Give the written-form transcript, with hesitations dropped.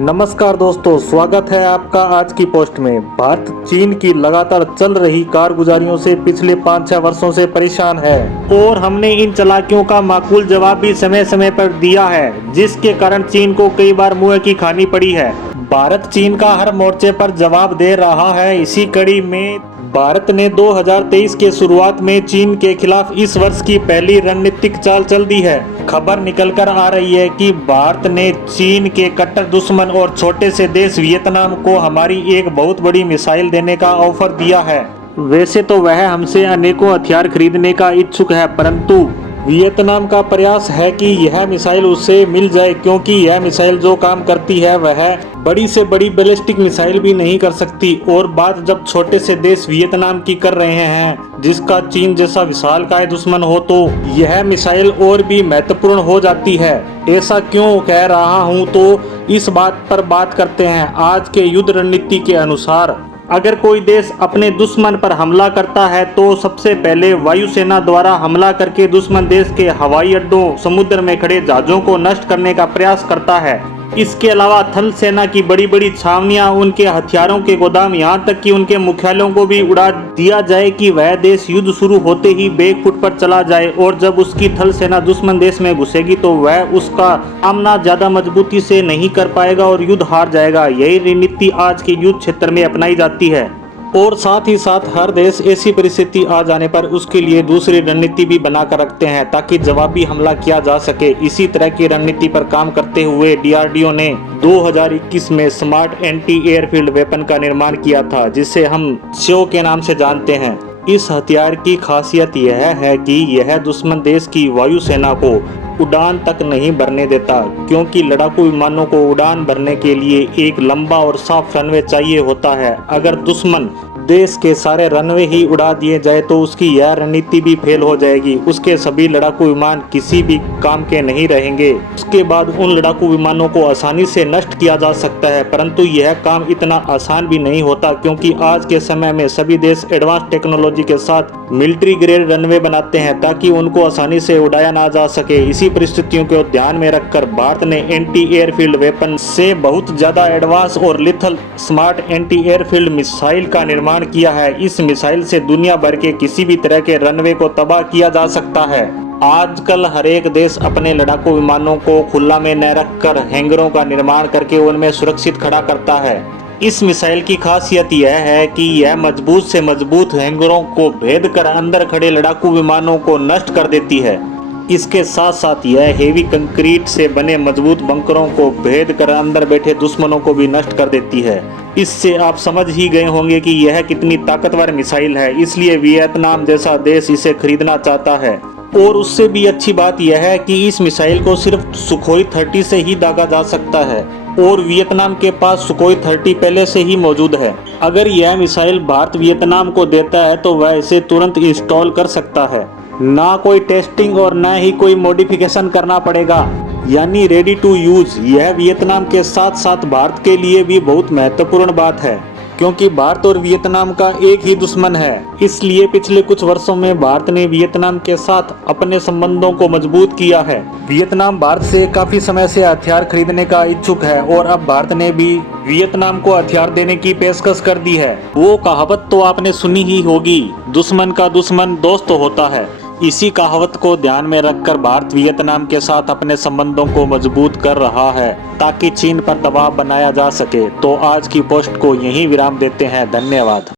नमस्कार दोस्तों, स्वागत है आपका आज की पोस्ट में। भारत चीन की लगातार चल रही कारगुजारियों से पिछले 5-6 वर्षों से परेशान है और हमने इन चालाकियों का माकूल जवाब भी समय समय पर दिया है, जिसके कारण चीन को कई बार मुंह की खानी पड़ी है। भारत चीन का हर मोर्चे पर जवाब दे रहा है। इसी कड़ी में भारत ने 2023 के शुरुआत में चीन के खिलाफ इस वर्ष की पहली रणनीतिक चाल चल दी है। खबर निकलकर आ रही है कि भारत ने चीन के कट्टर दुश्मन और छोटे से देश वियतनाम को हमारी एक बहुत बड़ी मिसाइल देने का ऑफर दिया है। वैसे तो वह हमसे अनेकों हथियार खरीदने का इच्छुक है, परंतु वियतनाम का प्रयास है कि यह मिसाइल उसे मिल जाए, क्योंकि यह मिसाइल जो काम करती है वह बड़ी से बड़ी बैलिस्टिक मिसाइल भी नहीं कर सकती। और बात जब छोटे से देश वियतनाम की कर रहे हैं, जिसका चीन जैसा विशालकाय दुश्मन हो, तो यह मिसाइल और भी महत्वपूर्ण हो जाती है। ऐसा क्यों कह रहा हूं, तो इस बात पर बात करते हैं। आज के युद्ध रणनीति के अनुसार अगर कोई देश अपने दुश्मन पर हमला करता है तो सबसे पहले वायुसेना द्वारा हमला करके दुश्मन देश के हवाई अड्डों, समुद्र में खड़े जहाजों को नष्ट करने का प्रयास करता है। इसके अलावा थल सेना की बड़ी बड़ी छावनियां, उनके हथियारों के गोदाम, यहाँ तक कि उनके मुख्यालयों को भी उड़ा दिया जाए कि वह देश युद्ध शुरू होते ही बैकफुट पर चला जाए। और जब उसकी थल सेना दुश्मन देश में घुसेगी तो वह उसका सामना ज्यादा मजबूती से नहीं कर पाएगा और युद्ध हार जाएगा। यही रणनीति आज के युद्ध क्षेत्र में अपनाई जाती है। और साथ ही साथ हर देश ऐसी परिस्थिति आ जाने पर उसके लिए दूसरी रणनीति भी बनाकर रखते हैं, ताकि जवाबी हमला किया जा सके। इसी तरह की रणनीति पर काम करते हुए DRDO ने 2021 में स्मार्ट एंटी एयरफील्ड वेपन का निर्माण किया था, जिसे हम SEO के नाम से जानते हैं। इस हथियार की खासियत यह है कि यह दुश्मन देश की वायुसेना को उड़ान तक नहीं भरने देता, क्योंकि लड़ाकू विमानों को उड़ान भरने के लिए एक लंबा और साफ रनवे चाहिए होता है। अगर दुश्मन देश के सारे रनवे ही उड़ा दिए जाए तो उसकी यह रणनीति भी फेल हो जाएगी। उसके सभी लड़ाकू विमान किसी भी काम के नहीं रहेंगे। उसके बाद उन लड़ाकू विमानों को आसानी से नष्ट किया जा सकता है, परंतु यह काम इतना आसान भी नहीं होता, क्योंकि आज के समय में सभी देश एडवांस टेक्नोलॉजी के साथ मिलिट्री ग्रेड रनवे बनाते हैं, ताकि उनको आसानी से उड़ाया ना जा सके। इसी परिस्थितियों को ध्यान में रखकर भारत ने एंटी एयरफील्ड वेपन से बहुत ज्यादा एडवांस और lethal smart anti airfield missile का निर्माण किया है। इस मिसाइल से दुनिया भर के किसी भी तरह के रनवे को तबाह किया जा सकता है। आजकल हर एक देश अपने लड़ाकू विमानों को खुला में न रखकर हैंगरों का निर्माण करके उनमें सुरक्षित खड़ा करता है। इस मिसाइल की खासियत यह है कि यह मजबूत से मजबूत हैंगरों को भेद कर अंदर खड़े लड़ाकू विमानों को नष्ट कर देती है। इसके साथ साथ यह हेवी कंक्रीट से बने मजबूत बंकरों को भेद कर अंदर बैठे दुश्मनों को भी नष्ट कर देती है। इससे आप समझ ही गए होंगे कि यह कितनी ताकतवर मिसाइल है, इसलिए वियतनाम जैसा देश इसे खरीदना चाहता है। और उससे भी अच्छी बात यह है कि इस मिसाइल को सिर्फ सुखोई 30 से ही दागा जा सकता है, और वियतनाम के पास सुखोई 30 पहले से ही मौजूद है। अगर यह मिसाइल भारत वियतनाम को देता है तो वह इसे तुरंत इंस्टॉल कर सकता है। ना कोई टेस्टिंग और ना ही कोई मॉडिफिकेशन करना पड़ेगा, यानी रेडी टू यूज। यह वियतनाम के साथ साथ भारत के लिए भी बहुत महत्वपूर्ण बात है, क्योंकि भारत और वियतनाम का एक ही दुश्मन है। इसलिए पिछले कुछ वर्षों में भारत ने वियतनाम के साथ अपने संबंधों को मजबूत किया है। वियतनाम भारत से काफी समय से हथियार खरीदने का इच्छुक है, और अब भारत ने भी वियतनाम को हथियार देने की पेशकश कर दी है। वो कहावत तो आपने सुनी ही होगी, दुश्मन का दुश्मन दोस्त होता है। इसी कहावत को ध्यान में रखकर भारत वियतनाम के साथ अपने संबंधों को मजबूत कर रहा है, ताकि चीन पर दबाव बनाया जा सके। तो आज की पोस्ट को यहीं विराम देते हैं। धन्यवाद।